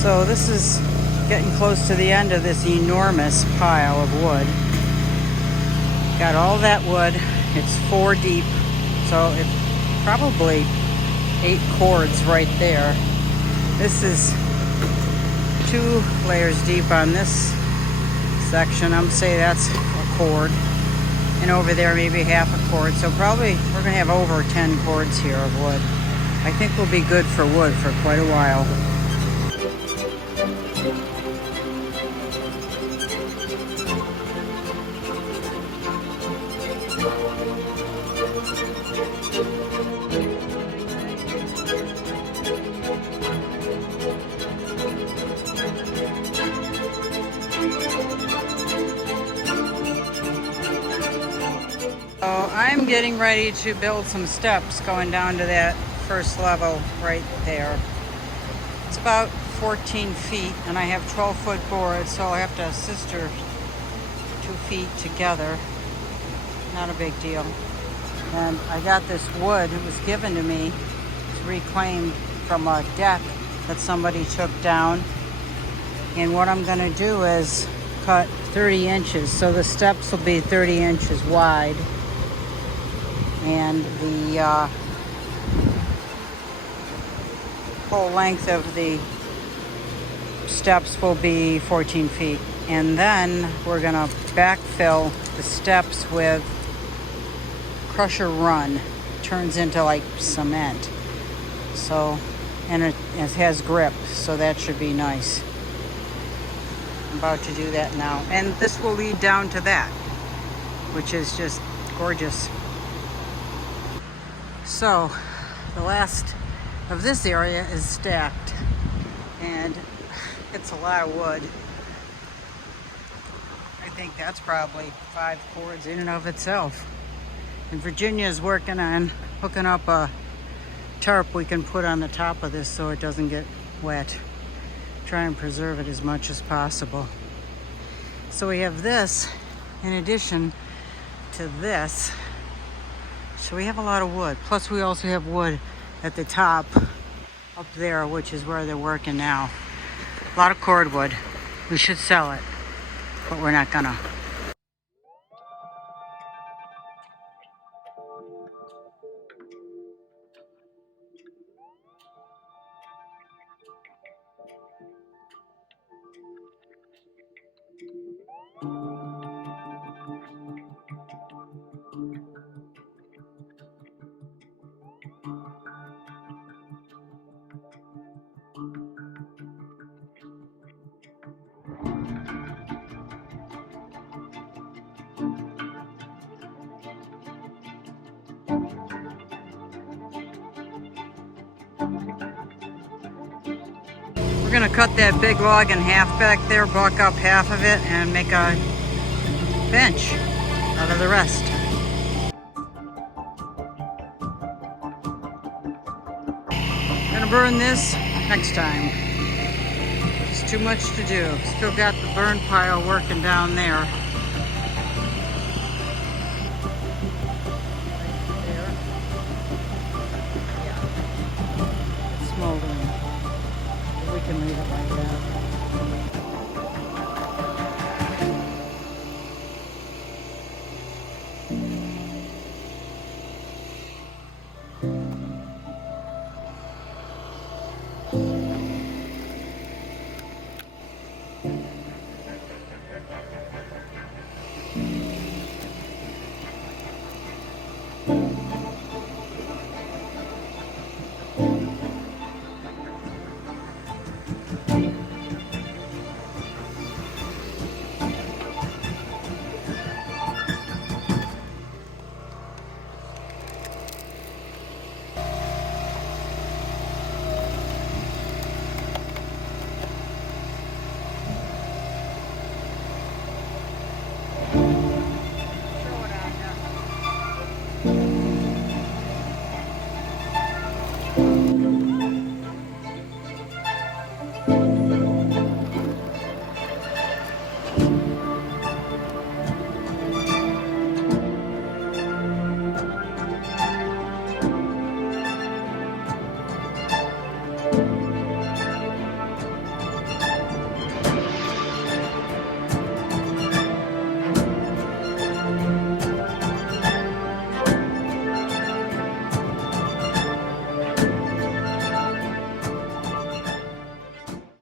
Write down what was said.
So this is getting close to the end of this enormous pile of wood. Got all that wood. It's 4 deep, so it's probably 8 cords right there. This is 2 layers deep on this section. I'm saying that's a cord, and over there maybe half a cord. So probably we're gonna have over 10 cords here of wood. I think we'll be good for wood for quite a while. So I'm getting ready to build some steps going down to that first level right there. It's about 14 feet and I have 12-foot boards, so I'll have to assist her 2 feet together. Not a big deal. And I got this wood, it was given to me. It's reclaimed from a deck that somebody took down. And what I'm gonna do is cut 30 inches. So the steps will be 30 inches wide. And the whole length of the steps will be 14 feet. And then we're gonna backfill the steps with crusher run. It turns into like cement. So, and it has grip, so that should be nice. I'm about to do that now. And this will lead down to that, which is just gorgeous. So, the last of this area is stacked, and it's a lot of wood. I think that's probably 5 cords in and of itself. And Virginia's working on hooking up a tarp we can put on the top of this so it doesn't get wet. Try and preserve it as much as possible. So we have this in addition to this. So we have a lot of wood. Plus we also have wood at the top up there, which is where they're working now. A lot of cordwood. We should sell it, but we're not gonna. We're gonna cut that big log in half back there, buck up half of it, and make a bench out of the rest. Gonna burn this next time. It's too much to do. Still got the burn pile working down there. smoldering. We can leave it like that.